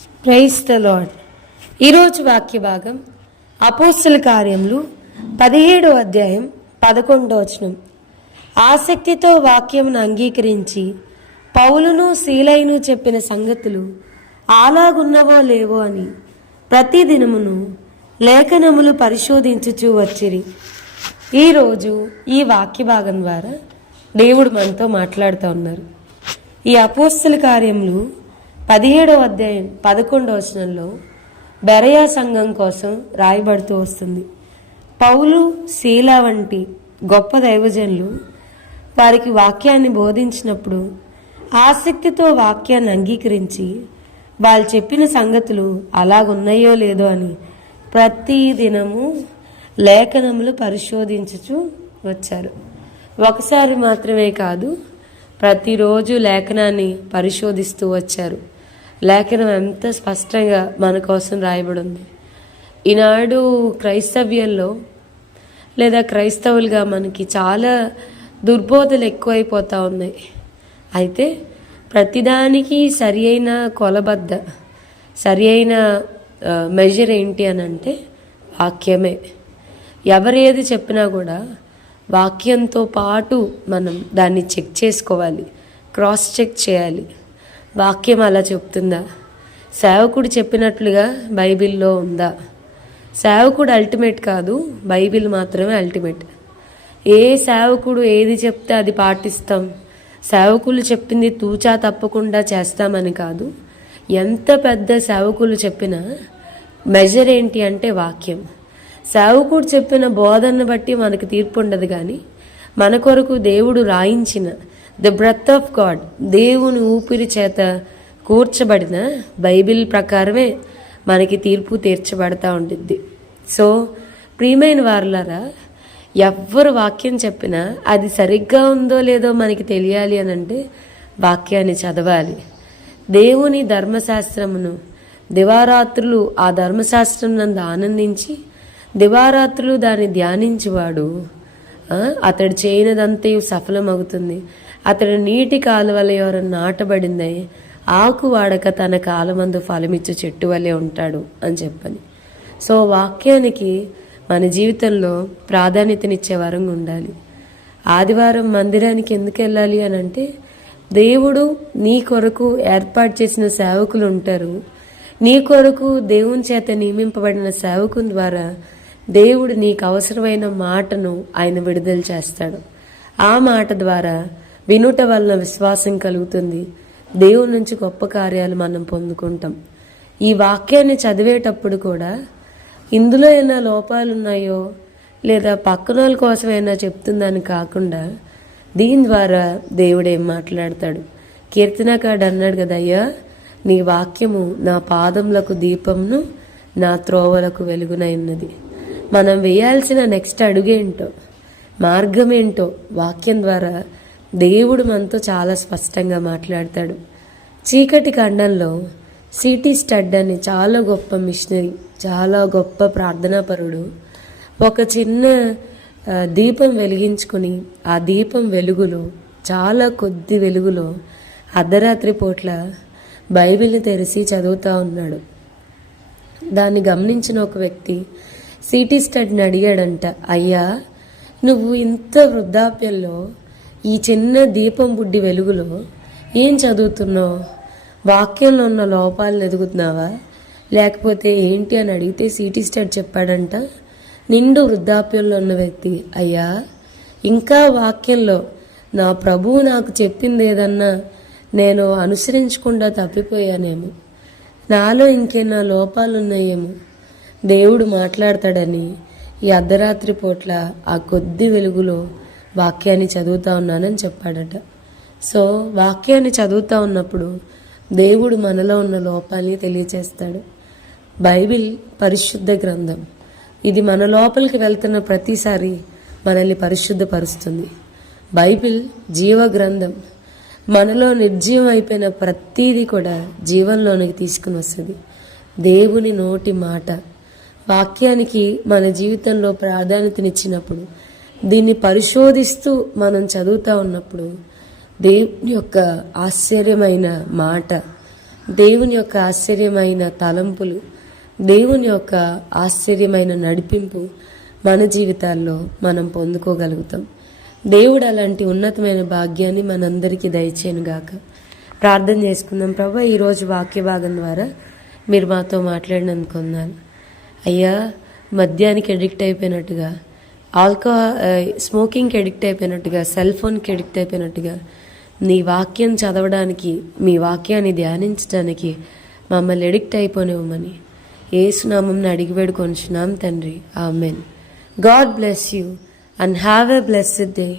Praise the lord. ఈరోజు వాక్య భాగం అపోస్తల కార్యములు 17వ అధ్యాయం 11వ వచనం. ఆసక్తితో వాక్యమును అంగీకరించి పౌలును సీలయును చెప్పిన సంగతులు అలాగున్నవో లేవో అని ప్రతిదినమును లేఖనములు పరిశోధించుచూ వచ్చిరి. ఈరోజు ఈ వాక్య భాగం ద్వారా దేవుడు మనతో మాట్లాడుతూ ఉన్నారు. ఈ అపోస్తల కార్యములు 17వ అధ్యాయం 11వ వచనంలో బెరయా సంఘం కోసం రాయబడుతూ వస్తుంది. పౌలు, శీల వంటి గొప్ప దైవజనులు వారికి వాక్యాన్ని బోధించినప్పుడు ఆసక్తితో వాక్యాన్ని అంగీకరించి వాళ్ళు చెప్పిన సంగతులు అలాగున్నాయో లేదో అని ప్రతి దినము లేఖనములు పరిశోధించుచూ వచ్చారు. ఒకసారి మాత్రమే కాదు, ప్రతిరోజు లేఖనాన్ని పరిశోధిస్తూ వచ్చారు. లేఖనం ఎంత స్పష్టంగా మన కోసం రాయబడి ఉంది. ఈనాడు క్రైస్తవ్యంలో లేదా క్రైస్తవులుగా మనకి చాలా దుర్బోధలు ఎక్కువైపోతూ ఉన్నాయి. అయితే ప్రతిదానికి సరి అయిన కొలబద్ద, సరి అయిన మెజర్ ఏంటి అని అంటే వాక్యమే. ఎవరేది చెప్పినా కూడా వాక్యంతో పాటు మనం దాన్ని చెక్ చేసుకోవాలి, క్రాస్ చెక్ చేయాలి. వాక్యం అలా చెప్తుందా? సేవకుడు చెప్పినట్లుగా బైబిల్లో ఉందా? సేవకుడు అల్టిమేట్ కాదు, బైబిల్ మాత్రమే అల్టిమేట్. ఏ సేవకుడు ఏది చెప్తే అది పాటిస్తాం, సేవకులు చెప్పింది తూచా తప్పకుండా చేస్తామని కాదు. ఎంత పెద్ద సేవకులు చెప్పినా మెజర్ ఏంటి అంటే వాక్యం. సేవకుడు చెప్పిన బోధనను బట్టి మనకు తీర్పు ఉండదు, కానీ మన కొరకు దేవుడు రాయించిన ద బ్రెత్ ఆఫ్ గాడ్, దేవుని ఊపిరి చేత కూర్చబడిన బైబిల్ ప్రకారమే మనకి తీర్పు తీర్చబడతా ఉంటుంది. సో ప్రియమైన వారలారా, ఎవ్వరు వాక్యం చెప్పినా అది సరిగ్గా ఉందో లేదో మనకి తెలియాలి అని అంటే వాక్యాన్ని చదవాలి. దేవుని ధర్మశాస్త్రమును దివారాత్రులు ఆ ధర్మశాస్త్రం నందు ఆనందించి దివారాత్రులు దాన్ని ధ్యానించువాడు అతడు చేయనదంతయు సఫలమవుతుంది. అతడు నీటి కాలువల ఎవరు నాటబడిందై ఆకు వాడక తన కాలమందు ఫలమిచ్చు చెట్టు వలె ఉంటాడు అని చెప్పని. సో వాక్యానికి మన జీవితంలో ప్రాధాన్యతనిచ్చే వరంగా ఉండాలి. ఆదివారం మందిరానికి ఎందుకు వెళ్ళాలి అని అంటే, దేవుడు నీ కొరకు ఏర్పాటు చేసిన సేవకులు ఉంటారు. నీ కొరకు దేవుని చేత నియమింపబడిన సేవకుని ద్వారా దేవుడు నీకు అవసరమైన మాటను ఆయన విడుదల చేస్తాడు. ఆ మాట ద్వారా వినుట వలన విశ్వాసం కలుగుతుంది. దేవుని నుంచి గొప్ప కార్యాలు మనం పొందుకుంటాం. ఈ వాక్యాన్ని చదివేటప్పుడు కూడా ఇందులో ఏమైనా లోపాలు ఉన్నాయో లేదా పక్కన వాళ్ళ కోసమైనా చెప్తుందని కాకుండా దీని ద్వారా దేవుడు ఏం మాట్లాడతాడు. కీర్తనకాడు అన్నాడు కదా, అయ్యా నీ వాక్యము నా పాదములకు దీపమును నా త్రోవలకు వెలుగునైనది. మనం వేయాల్సిన నెక్స్ట్ అడుగేంటో, మార్గం ఏంటో వాక్యం ద్వారా దేవుడు మనతో చాలా స్పష్టంగా మాట్లాడతాడు. చీకటి ఖండంలో సిటీ స్టడ్ అని చాలా గొప్ప మిషనరీ, చాలా గొప్ప ప్రార్థనాపరుడు ఒక చిన్న దీపం వెలిగించుకుని ఆ దీపం వెలుగులో, చాలా కొద్ది వెలుగులో అర్ధరాత్రి పూట్ల బైబిల్ని తెరిచి చదువుతూ ఉన్నాడు. దాన్ని గమనించిన ఒక వ్యక్తి సిటీ స్టడ్ని అడిగాడంట, అయ్యా నువ్వు ఇంత వృద్ధాప్యంలో ఈ చిన్న దీపం బుడ్డి వెలుగులో ఏం చదువుతున్నావు? వాక్యంలో ఉన్న లోపాలను ఎదుగుతున్నావా లేకపోతే ఏంటి అని అడిగితే సిటీ స్టడ్ చెప్పాడంట, నిండు వృద్ధాప్యంలో ఉన్న వ్యక్తి, అయ్యా ఇంకా వాక్యంలో నా ప్రభువు నాకు చెప్పింది ఏదన్నా నేను అనుసరించకుండా తప్పిపోయానేమో, నాలో ఇంకేనా లోపాలున్నాయేమో, దేవుడు మాట్లాడతాడని ఈ అర్ధరాత్రి పూట్ల ఆ కొద్ది వెలుగులో వాక్యాన్ని చదువుతా ఉన్నానని చెప్పాడట. సో వాక్యాన్ని చదువుతూ ఉన్నప్పుడు దేవుడు మనలో ఉన్న లోపాలని తెలియచేస్తాడు. బైబిల్ పరిశుద్ధ గ్రంథం. ఇది మన లోపలికి వెళ్తున్న ప్రతిసారి మనల్ని పరిశుద్ధపరుస్తుంది. బైబిల్ జీవ గ్రంథం. మనలో నిర్జీవం అయిపోయిన ప్రతీది కూడా జీవంలోనికి తీసుకుని వస్తుంది. దేవుని నోటి మాట, వాక్యానికి మన జీవితంలో ప్రాధాన్యతనిచ్చినప్పుడు, దీన్ని పరిశోధిస్తూ మనం చదువుతూ ఉన్నప్పుడు దేవుని యొక్క ఆశ్చర్యమైన మాట దేవుని యొక్క ఆశ్చర్యమైన తలంపులు, దేవుని యొక్క ఆశ్చర్యమైన నడిపింపు మన జీవితాల్లో మనం పొందుకోగలుగుతాం. దేవుడు అలాంటి ఉన్నతమైన భాగ్యాన్ని మనందరికీ దయచేయనుగాక. ప్రార్థన చేసుకుందాం. ప్రభా, ఈరోజు వాక్య భాగం ద్వారా మీరు మాతో మాట్లాడినందుకు వందనాలు అయ్యా. మద్యానికి అడిక్ట్ అయిపోయినట్టుగా, స్మోకింగ్కి అడిక్ట్ అయిపోయినట్టుగా, సెల్ ఫోన్కి అడిక్ట్ అయిపోయినట్టుగా నీ వాక్యం చదవడానికి, మీ వాక్యాన్ని ధ్యానించడానికి మమ్మల్ని అడిక్ట్ అయిపోనివ్వమని యేసు నామమున అడిగి వేడుకొంచున్నాం తండ్రి. Amen. God bless you and have a blessed day.